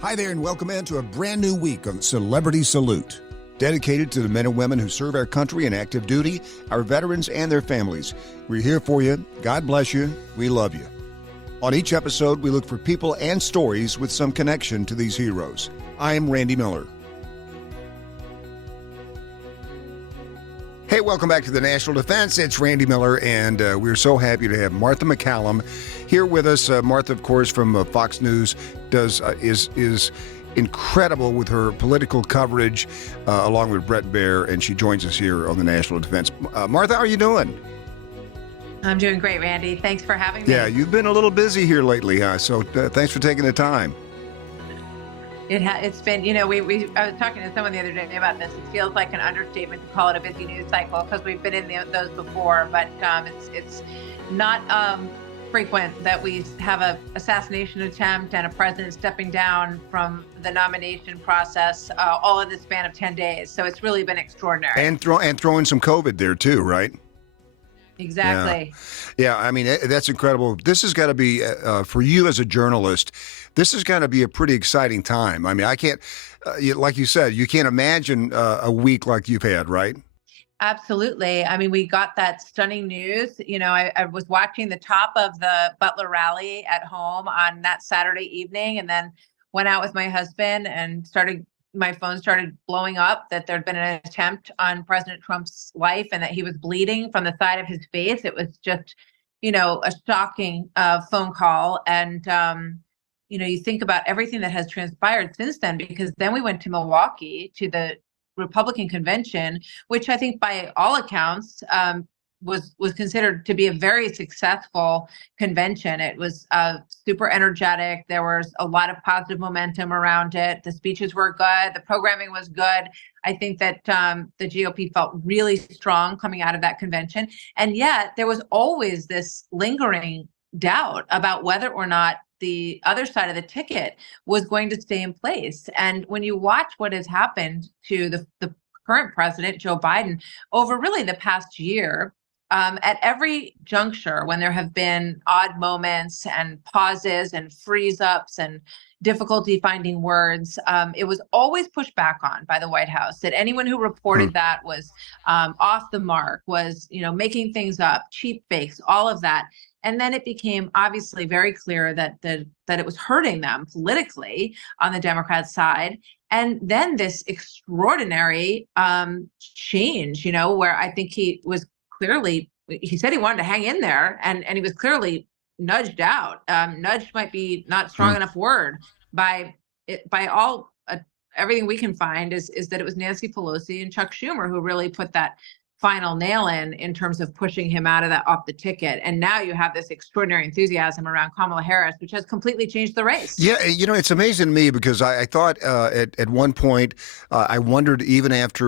Hi there, and welcome into a brand new week on Celebrity Salute, dedicated to the men and women who serve our country in active duty, our veterans and their families. We're here for you. God bless you. We love you. On each episode, we look for people and stories with some connection to these heroes. I am Randy Miller. Hey, welcome back to the National Defense. It's Randy Miller, and we're so happy to have Martha MacCallum here with us. Martha, of course, from Fox News, is incredible with her political coverage, along with Brett Baer, and she joins us here on the National Defense. Martha, how are you doing? I'm doing great, Randy. Thanks for having me. Yeah, you've been a little busy here lately, huh? So thanks for taking the time. It's been, I was talking to someone the other day about this. It feels like an understatement to call it a busy news cycle because we've been in those before, but it's not frequent that we have a assassination attempt and a president stepping down from the nomination process all in the span of 10 days. So it's really been extraordinary. And throwing some COVID there too, right? Exactly. Yeah, I mean, that's incredible. This has got to be, for you as a journalist, this is going to be a pretty exciting time. I mean, I can't, like you said, you can't imagine a week like you've had, right? Absolutely. I mean, we got that stunning news. I was watching the top of the Butler rally at home on that Saturday evening, and then went out with my husband and my phone started blowing up that there'd been an attempt on President Trump's life and that he was bleeding from the side of his face. It was just, a shocking phone call. And, you think about everything that has transpired since then, because then we went to Milwaukee to the Republican convention, which I think by all accounts was considered to be a very successful convention. It was super energetic. There was a lot of positive momentum around it. The speeches were good. The programming was good. I think that the GOP felt really strong coming out of that convention. And yet there was always this lingering doubt about whether or not the other side of the ticket was going to stay in place. And when you watch what has happened to the current president, Joe Biden, over really the past year, at every juncture, when there have been odd moments and pauses and freeze ups and difficulty finding words, it was always pushed back on by the White House, that anyone who reported that was off the mark, was, making things up, cheap fakes, all of that. And then it became obviously very clear that it was hurting them politically on the Democrat side. And then this extraordinary change, where I think he said he wanted to hang in there, and he was clearly nudged out. Nudged might be not strong enough word by everything we can find is that it was Nancy Pelosi and Chuck Schumer who really put that final nail in terms of pushing him off the ticket. And now you have this extraordinary enthusiasm around Kamala Harris, which has completely changed the race. Yeah, it's amazing to me because I thought at one point, I wondered even after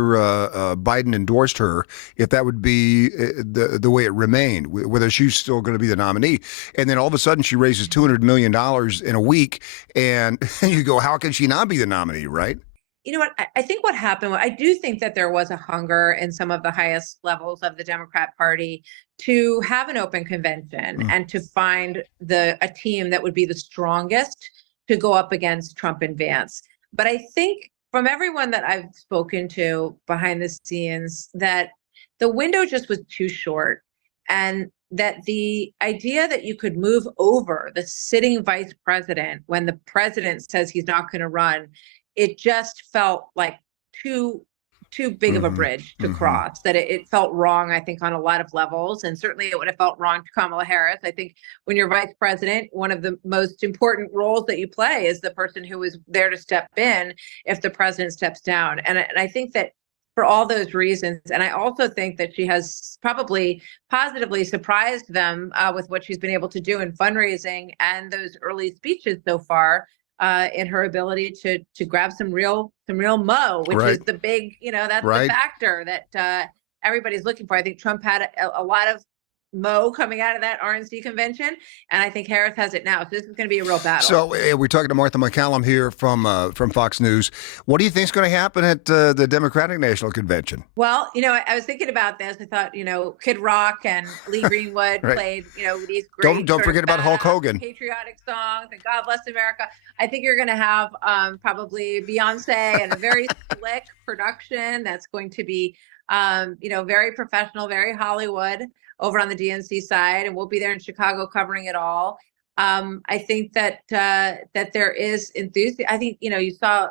Biden endorsed her, if that would be the way it remained, whether she's still going to be the nominee. And then all of a sudden she raises $200 million in a week, and you go, how can she not be the nominee, right? You know what? I think what happened, I do think that there was a hunger in some of the highest levels of the Democrat Party to have an open convention and to find a team that would be the strongest to go up against Trump and Vance. But I think from everyone that I've spoken to behind the scenes, that the window just was too short, and that the idea that you could move over the sitting vice president when the president says he's not going to run, it just felt like too big of a bridge to cross, that it felt wrong, I think, on a lot of levels. And certainly it would have felt wrong to Kamala Harris. I think when you're vice president, one of the most important roles that you play is the person who is there to step in if the president steps down. And I think that for all those reasons, and I also think that she has probably positively surprised them with what she's been able to do in fundraising and those early speeches so far, in her ability to grab some real mo, which is the big, that's the factor that everybody's looking for. I think Trump had a lot of Mo coming out of that RNC convention, and I think Harris has it now. So this is going to be a real battle. So we're talking to Martha MacCallum here from Fox News. What do you think is going to happen at the Democratic National Convention? Well, I was thinking about this. I thought, Kid Rock and Lee Greenwood Right. played, these Don't great sort forget of about Hulk badass Hogan. patriotic songs and God Bless America. I think you're going to have probably Beyonce and a very slick production that's going to be, very professional, very Hollywood over on the DNC side, and we'll be there in Chicago covering it all. I think that there is enthusiasm. I think you saw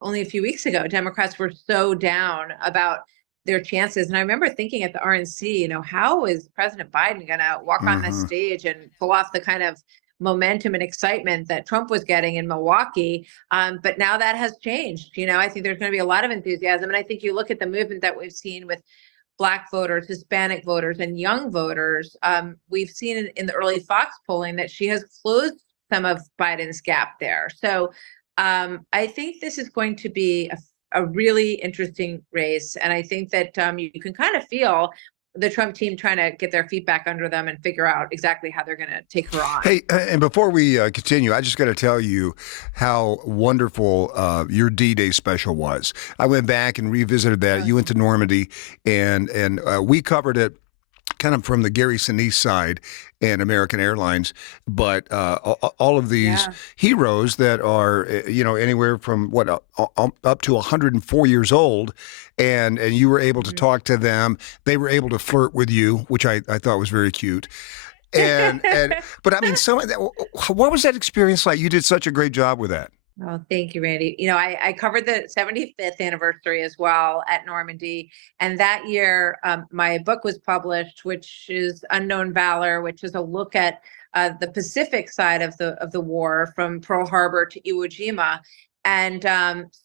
only a few weeks ago, Democrats were so down about their chances. And I remember thinking at the RNC, how is President Biden going to walk on this Mm-hmm. stage and pull off the kind of momentum and excitement that Trump was getting in Milwaukee? But now that has changed. I think there's going to be a lot of enthusiasm. And I think you look at the movement that we've seen with Black voters, Hispanic voters, and young voters. We've seen in the early Fox polling that she has closed some of Biden's gap there. So I think this is going to be a really interesting race. And I think that you can kind of feel the Trump team trying to get their feet back under them and figure out exactly how they're going to take her on. Hey, and before we continue, I just got to tell you how wonderful your D-Day special was. I went back and revisited that. You went to Normandy, and we covered it kind of from the Gary Sinise side and American Airlines, but all of these heroes that are anywhere from up to 104 years old, and you were able to talk to them. They were able to flirt with you, which I thought was very cute. But I mean, what was that experience like? You did such a great job with that. Oh, thank you, Randy. I covered the 75th anniversary as well at Normandy. And that year, my book was published, which is Unknown Valor, which is a look at the Pacific side of the war from Pearl Harbor to Iwo Jima. And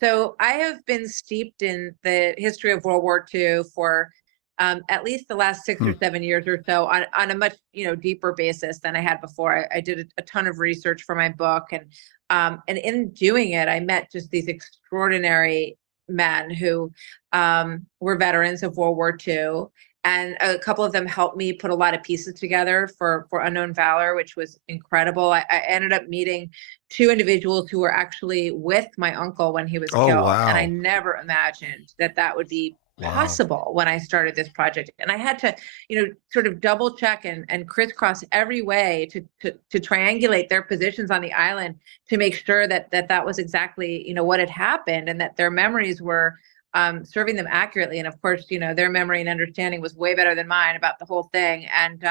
so I have been steeped in the history of World War II for at least the last 6 or 7 years or so on a much deeper basis than I had before. I did a ton of research for my book, and in doing it, I met just these extraordinary men who were veterans of World War II. And a couple of them helped me put a lot of pieces together for Unknown Valor, which was incredible. I ended up meeting two individuals who were actually with my uncle when he was killed. Wow. And I never imagined that would be possible when I started this project. And I had to, sort of double check and crisscross every way to triangulate their positions on the island to make sure that was exactly, what had happened, and that their memories were serving them accurately. And of course, their memory and understanding was way better than mine about the whole thing. And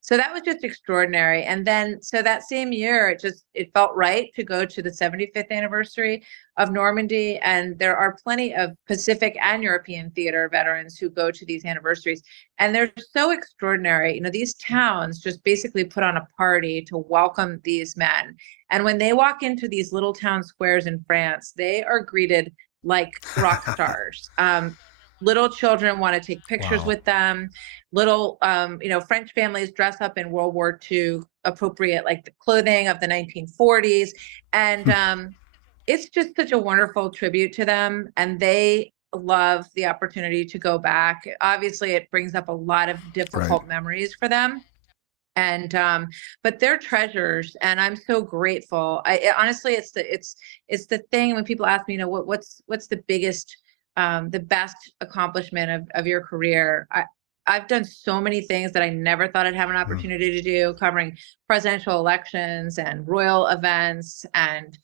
so that was just extraordinary. And then, so that same year, it felt right to go to the 75th anniversary of Normandy. And there are plenty of Pacific and European theater veterans who go to these anniversaries. And they're so extraordinary. These towns just basically put on a party to welcome these men. And when they walk into these little town squares in France, they are greeted like rock stars. Little children want to take pictures with them. Little, French families dress up in World War II appropriate, like the clothing of the 1940s. And it's just such a wonderful tribute to them. And they love the opportunity to go back. Obviously, it brings up a lot of difficult memories for them. And but they're treasures, and I'm so grateful. Honestly, it's the thing when people ask me, what's the biggest, the best accomplishment of your career. I've done so many things that I never thought I'd have an opportunity to do, covering presidential elections and royal events and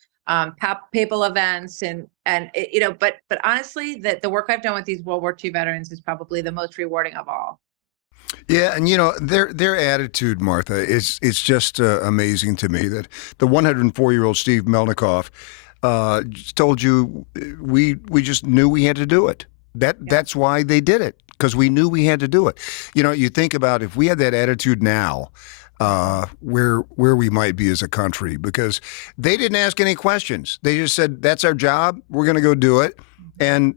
papal events, but honestly, the work I've done with these World War II veterans is probably the most rewarding of all. Yeah, and their attitude, Martha, is just amazing to me. That the 104-year-old Steve Melnikoff told you we just knew we had to do it. That's why they did it, because we knew we had to do it. You think about if we had that attitude now, where we might be as a country, because they didn't ask any questions. They just said, "That's our job. We're going to go do it." And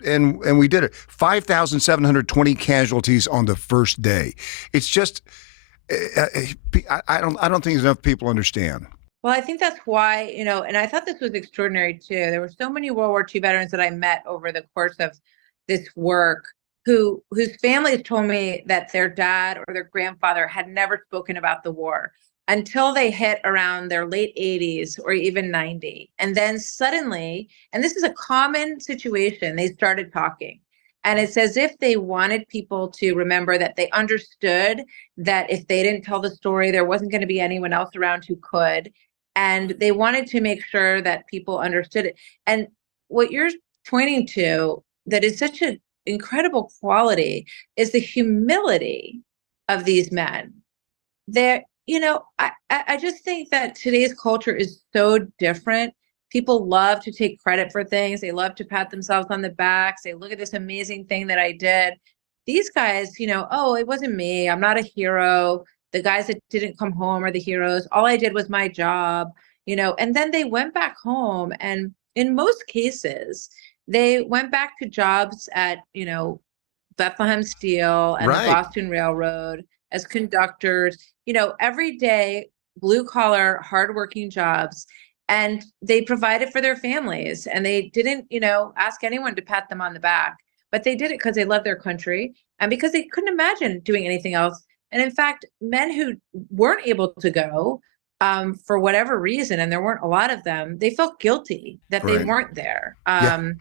we did it. 5,720 casualties on the first day. It's just, I don't think enough people understand. Well, I think that's why, and I thought this was extraordinary too. There were so many World War II veterans that I met over the course of this work whose families told me that their dad or their grandfather had never spoken about the war until they hit around their late 80s or even 90. And then suddenly, and this is a common situation, they started talking. And it's as if they wanted people to remember that they understood that if they didn't tell the story, there wasn't going to be anyone else around who could. And they wanted to make sure that people understood it. And what you're pointing to that is such an incredible quality is the humility of these men. They're, I just think that today's culture is so different. People love to take credit for things. They love to pat themselves on the back, say, look at this amazing thing that I did. These guys, oh, it wasn't me. I'm not a hero. The guys that didn't come home are the heroes. All I did was my job, and then they went back home. And in most cases, they went back to jobs at, Bethlehem Steel and the Right. Boston Railroad as conductors, everyday blue collar, hardworking jobs. And they provided for their families and they didn't, ask anyone to pat them on the back, but they did it because they love their country and because they couldn't imagine doing anything else. And in fact, men who weren't able to go for whatever reason, and there weren't a lot of them, they felt guilty that they Right. weren't there. Yeah.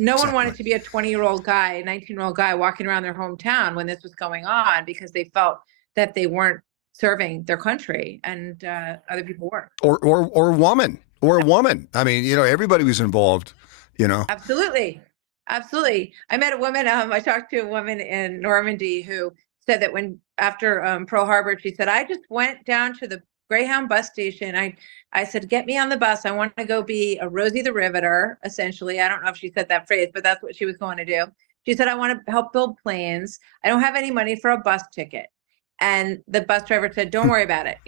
No one Exactly. wanted to be a 20-year-old guy, 19-year-old guy walking around their hometown when this was going on because they felt that they weren't serving their country and other people were. Or woman or a woman. I mean, everybody was involved. Absolutely. Absolutely. I met a woman, I talked to a woman in Normandy who said that when after Pearl Harbor, she said, I just went down to the Greyhound bus station. I said, get me on the bus. I want to go be a Rosie the Riveter, essentially. I don't know if she said that phrase, but that's what she was going to do. She said, I want to help build planes. I don't have any money for a bus ticket. And the bus driver said, don't worry about it.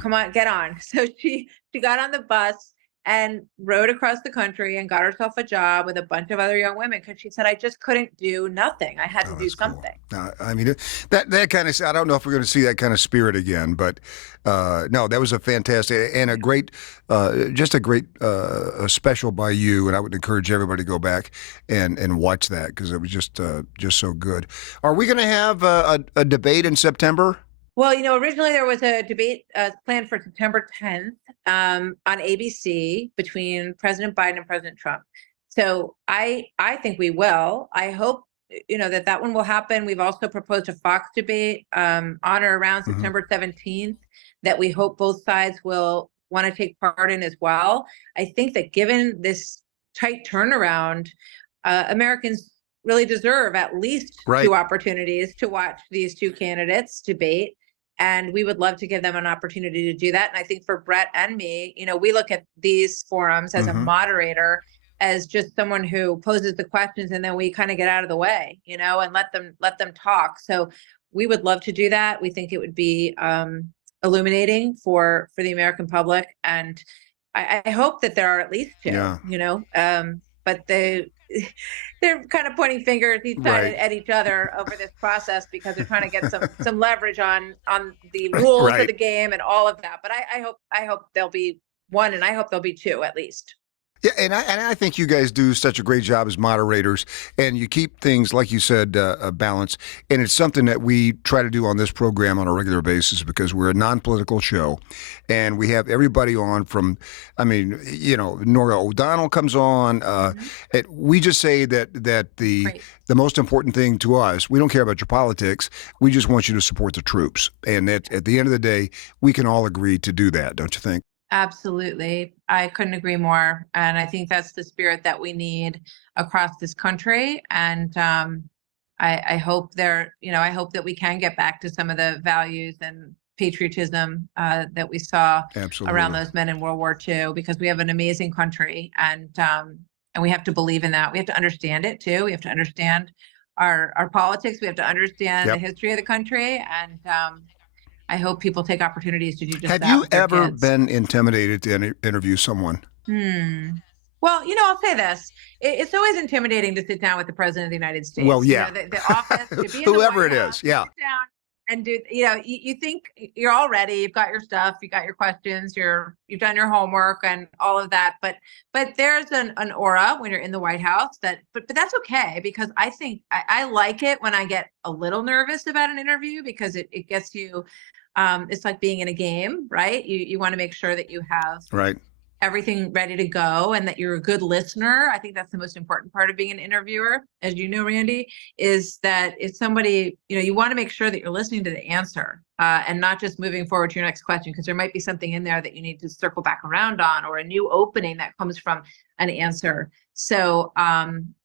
Come on, get on. So she got on the bus and rode across the country and got herself a job with a bunch of other young women because she said, I just couldn't do nothing. I had to Oh, do that's cool. something. I mean, that kind of, I don't know if we're going to see that kind of spirit again, but no, that was a fantastic and a great, just a great special by you. And I would encourage everybody to go back and watch that because it was just so good. Are we going to have a debate in September? Well, originally there was a debate planned for September 10th on ABC between President Biden and President Trump. So I think we will. I hope that one will happen. We've also proposed a Fox debate on or around Mm-hmm. September 17th that we hope both sides will want to take part in as well. I think that given this tight turnaround, Americans really deserve at least Right. two opportunities to watch these two candidates debate. And we would love to give them an opportunity to do that. And I think for Brett and me, we look at these forums as a Mm-hmm. moderator, as just someone who poses the questions and then we kind of get out of the way, and let them talk. So we would love to do that. We think it would be illuminating for the American public. And I hope that there are at least two, Yeah. But they're kind of pointing fingers each side Right. at each other over this process because they're trying to get some leverage on the rules Right. of the game and all of that. But I hope there'll be one, and I hope there'll be two at least. Yeah, and I think you guys do such a great job as moderators, and you keep things like you said balanced. And it's something that we try to do on this program on a regular basis because we're a non-political show, and we have everybody on from, I mean, Nora O'Donnell comes on. We just say that the Right. the most important thing to us, we don't care about your politics. We just want you to support the troops, and that at the end of the day, we can all agree to do that, don't you think? Absolutely. I couldn't agree more. And I think that's the spirit that we need across this country. And I hope I hope that we can get back to some of the values and patriotism that we saw Absolutely. around those men in World War II, because we have an amazing country and we have to believe in that. We have to understand it too. We have to understand our politics. We have to understand the Yep. history of the country. And I hope people take opportunities to do just Have that you with their ever kids. been intimidated to interview someone? Well, I'll say this. It's always intimidating to sit down with the president of the United States. Well, yeah. The office, to be in the Whoever White it House, is, yeah. sit down and do, you think you're all ready, you've got your stuff, you got your questions, you've done your homework and all of that, but there's an aura when you're in the White House but that's okay, because I think I like it when I get a little nervous about an interview, because it gets you, it's like being in a game, right? You want to make sure that you have Right. everything ready to go and that you're a good listener. I think that's the most important part of being an interviewer, as you know, Randy, is that if somebody, you want to make sure that you're listening to the answer, and not just moving forward to your next question, because there might be something in there that you need to circle back around on, or a new opening that comes from an answer. So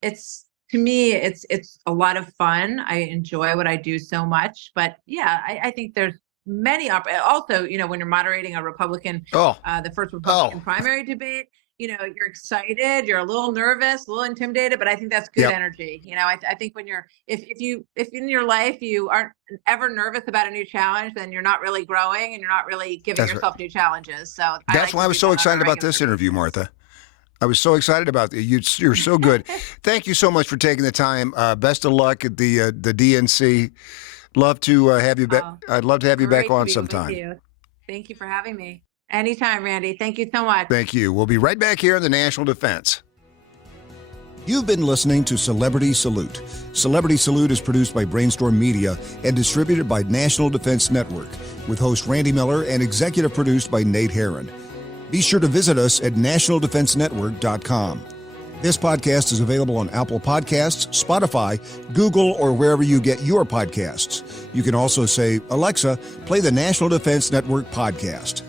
it's, to me, it's a lot of fun. I enjoy what I do so much. But yeah, I think there's many also, when you're moderating a Republican, the first Republican primary debate, you're excited, you're a little nervous, a little intimidated, but I think that's good energy. I think when if in your life you aren't ever nervous about a new challenge, then you're not really growing and you're not really giving yourself new challenges. So that's why I was so excited about this interview, Martha. I was so excited about it. You're so good. Thank you so much for taking the time. Best of luck at the DNC. Love to have you back. I'd love to have you back on sometime. Thank you for having me. Anytime, Randy. Thank you so much. Thank you. We'll be right back here in the National Defense. You've been listening to Celebrity Salute. Celebrity Salute is produced by Brainstorm Media and distributed by National Defense Network, with host Randy Miller and executive produced by Nate Herron. Be sure to visit us at nationaldefensenetwork.com. This podcast is available on Apple Podcasts, Spotify, Google, or wherever you get your podcasts. You can also say, Alexa, play the National Defense Network podcast.